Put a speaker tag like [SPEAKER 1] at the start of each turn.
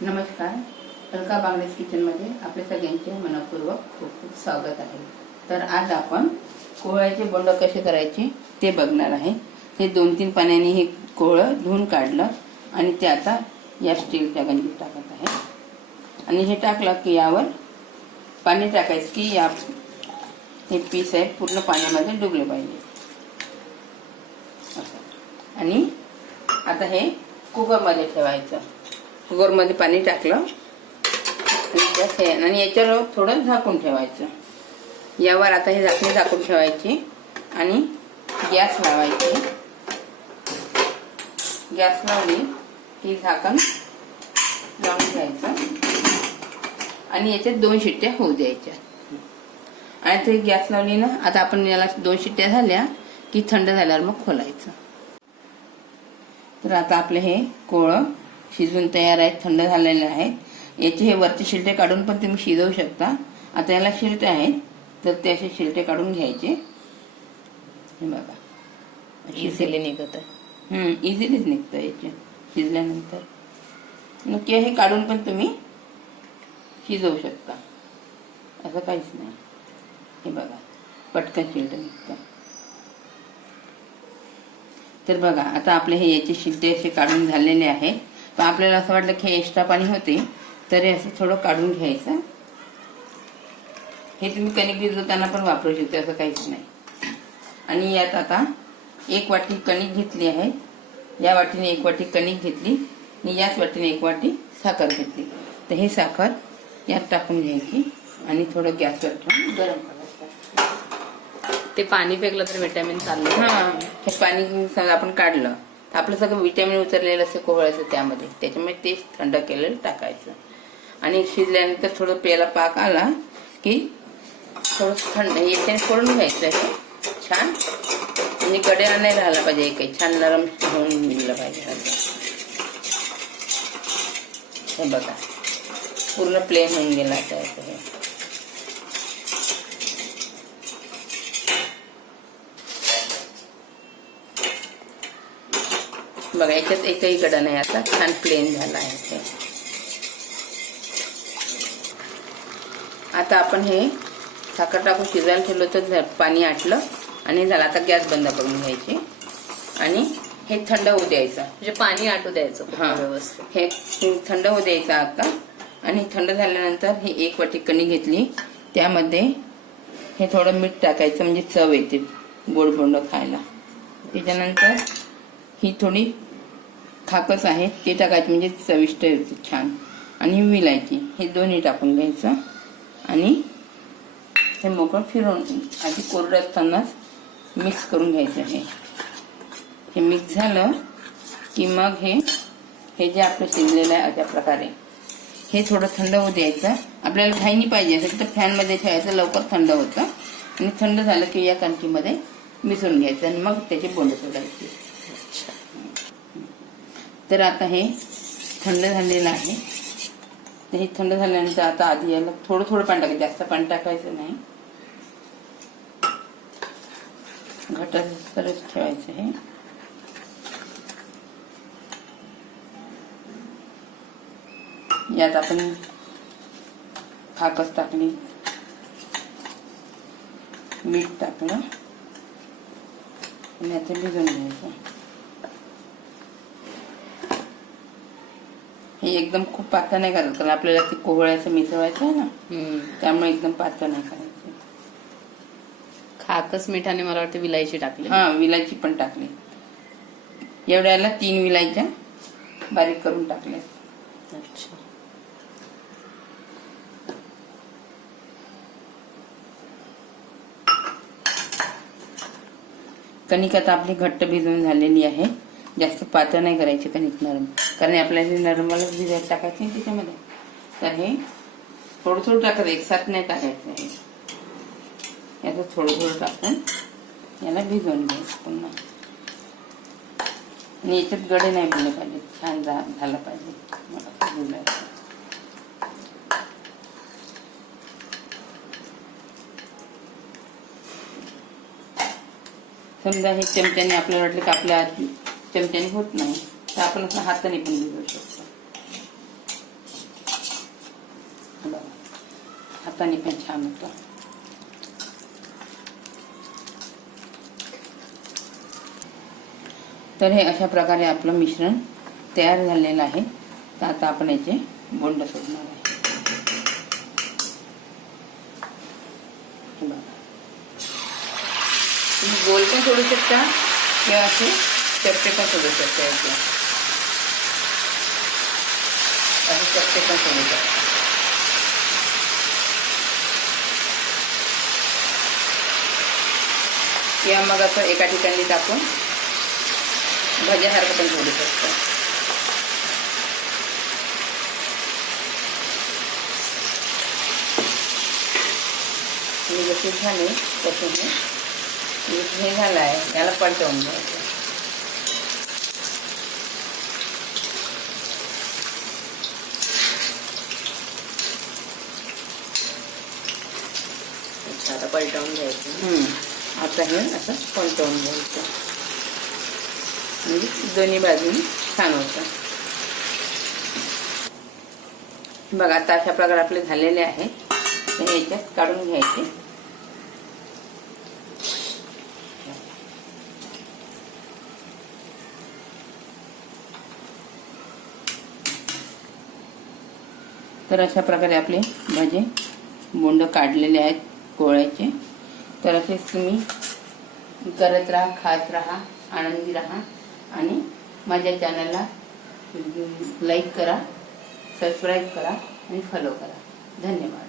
[SPEAKER 1] नमस्कार. अलका बांगडेज किचनमध्ये आपल्या सगळ्यांचे मनपूर्वक खूप खूप स्वागत आहे. तर आज आपण कोहळ्याचे बोंड कसे करायचे ते बघणार आहे. हे दोन तीन पाण्याने हे कोहळं धुवून काढलं आणि ते आता या स्टीलच्या गंजीत टाकत आहे. आणि हे टाकलं की यावर पाणी टाकायचं की या हे पीस आहे पूर्ण पाण्यामध्ये डुबले पाहिजे. आणि आता हे कुकरमध्ये ठेवायचं. कुकरमध्ये पाणी टाकलं. आणि आणि याच्यावर थोडं झाकून ठेवायचं. यावर आता हे झाकणी झाकून ठेवायची. आणि गॅस लावायची. गॅस लावली की झाकण लावून घ्यायचं. आणि याच्यात दोन शिट्ट्या होऊ द्यायच्या. आणि ते गॅस लावली ना आता आपण याला दोन शिट्ट्या झाल्या की थंड झाल्यावर मग खोलायचं. तर आता आपलं हे कोळं शिजून तयार आहेत थंड झालेले आहेत. याचे हे वरचे शिलटे काढून पण तुम्ही शिजवू शकता. आता याला शिलटे आहेत तर ते असे शिलटे काढून घ्यायचे. हे बघा.
[SPEAKER 2] इझिली निघत आहे.
[SPEAKER 1] इझिलीच निघतं याचे शिजल्यानंतर. ते हे काढून पण तुम्ही शिजवू शकता. असं काहीच नाही. हे बघा. पटकन शिलटं निघतं. तर बघा आता आपले हे याचे शिलटे असे काढून झालेले आहेत. पण आपल्याला असं वाटलं की हे एक्स्ट्रा पाणी होते तर असं थोडं काढून घ्यायचं. हे तुम्ही कणिक भिजवताना पण वापरू शकता असं काहीच नाही. आणि यात आता एक वाटी कणिक घेतली आहे. या वाटीने एक वाटी कणिक घेतली आणि याच वाटीने एक वाटी साखर घेतली. तर हे साखर यात टाकून घ्यायची आणि थोडं गॅसवर ठेवून गरम करायचं.
[SPEAKER 2] ते पाणी फेकलं तर विटॅमिन चाललं.
[SPEAKER 1] हा हे पाणी आपण काढलं आपलं सगळं विटॅमिन उतरलेलं असं कोवळायचं त्यामध्ये. त्याच्यामुळे ते थंड केलेलं टाकायचं. आणि शिजल्यानंतर थोडं प्याला पाक आला की थोडं थंड याच्याने फोडून घ्यायचं हे छान. म्हणजे गड्याला नाही राहिला पाहिजे काही छान नरम होऊन मिळलं पाहिजे हे बघा. पूर्ण प्लेन होऊन गेला आता हे. बघा याच्यात एकही गडा नाही आता. छान प्लेन झाला आहे ते. आता आपण हे साखर टाकून शिजायला ठेवलं तर पाणी आटलं आणि झालं आता गॅस बंद करून घ्यायची. आणि हे थंड होऊ द्यायचं.
[SPEAKER 2] म्हणजे पाणी आटू द्यायचं
[SPEAKER 1] हा.
[SPEAKER 2] व्यवस्थित.
[SPEAKER 1] हे थंड होऊ द्यायचं आता. आणि थंड झाल्यानंतर ही एक वाटी कणी घेतली. त्यामध्ये हे थोडं मीठ टाकायचं म्हणजे चव येते गोड बोंड खायला. त्याच्यानंतर ही थोडी खाकस आहे ते टाकायची म्हणजे चविष्ट येते छान. आणि विलायची हे दोन्ही टाकून घ्यायचं. आणि हे मोकळं फिरवून आधी कोरडं असतानाच मिक्स करून घ्यायचं हे हे मिक्स झालं की मग हे हे जे आपलं शिजलेलं आहे अशा प्रकारे. हे थोडं थंड होऊ द्यायचं. आपल्याला घाईनी पाहिजे असेल तर फॅनमध्ये ठेवायचं लवकर थंड होतं. आणि थंड झालं की या कणकीमध्ये मिसळून घ्यायचं. आणि मग त्याचे बोंड सोडायचे. तर आता हे थंड झालेलं आहे. तर हे थंड झाल्यानंतर आता आधी याला थोडं थोडं पाणी टाकायचं. जास्त पाणी टाकायचं नाही. घटच तरच ठेवायचं हे यात आपण खाकस टाकली. मीठ टाकलं. आणि आता भिजून घ्यायचं. हे एकदम खूप पातळ नाही करायचं कारण आपल्याला ते कोहळ्याचं मिसळायचं आहे ना. त्यामुळे एकदम पातळ नाही करायचं.
[SPEAKER 2] खाकच मिठाने मला वाटतं विलायची टाकली.
[SPEAKER 1] हा विलायची पण टाकली. एवढ्याला तीन विलायच्या बारीक करून टाकल्या.
[SPEAKER 2] अच्छा.
[SPEAKER 1] कणिक आता आपली घट्ट भिजवून झालेली आहे. जास्त पातळ नाही करायची कणिक नरम. कारण आपल्याला नॉर्मलच भिजायला टाकायचं त्याच्यामध्ये. तर हे थोडं थोडं टाकायचं एक साथ नाही टाकायचं हे. याचं थोडं थोडं टाकून याला भिजवून घ्यायचं पुन्हा. आणि याच्यात गडे नाही बोलले पाहिजे छान झा झालं पाहिजे. मला बोलायचं समजा हे चमच्याने आपल्याला वाटलं की आपल्या चमच्याने होत नाही. तर आपण असं हाताने पण लिहू शकतो. हाताने पण छान होतो. तर हे अशा प्रकारे आपलं मिश्रण तयार झालेलं आहे. तर आता आपण याचे बोंड सोडणार आहे. तुम्ही गोल पण सोडू शकता किंवा असे चपटे पण सोडू शकता याचे. असे चपटे पण सोडू शकता किंवा मग असं एका ठिकाणी टाकून भज्यासारखं पण सोडू शकतो. मी जसे झाले तसे हे हे झालं आहे याला पडतो घ्यायचं
[SPEAKER 2] अच्छा आता पलटवून घ्यायचं.
[SPEAKER 1] आता हे असं पलटवून घ्यायचं. म्हणजे दोन्ही बाजूनी छान होतं. बघा आता अशा प्रकारे आपले झालेले आहे. हे याच्यात काढून घ्यायचे. तर अशा प्रकारे आपले भाजे बोंड काढलेले आहेत. कोळ्याचे तर असेच तुम्ही करत राहा खात राहा आनंदी राहा आणि माझ्या चॅनलला लाईक करा सबस्क्राईब करा आणि फॉलो करा. धन्यवाद.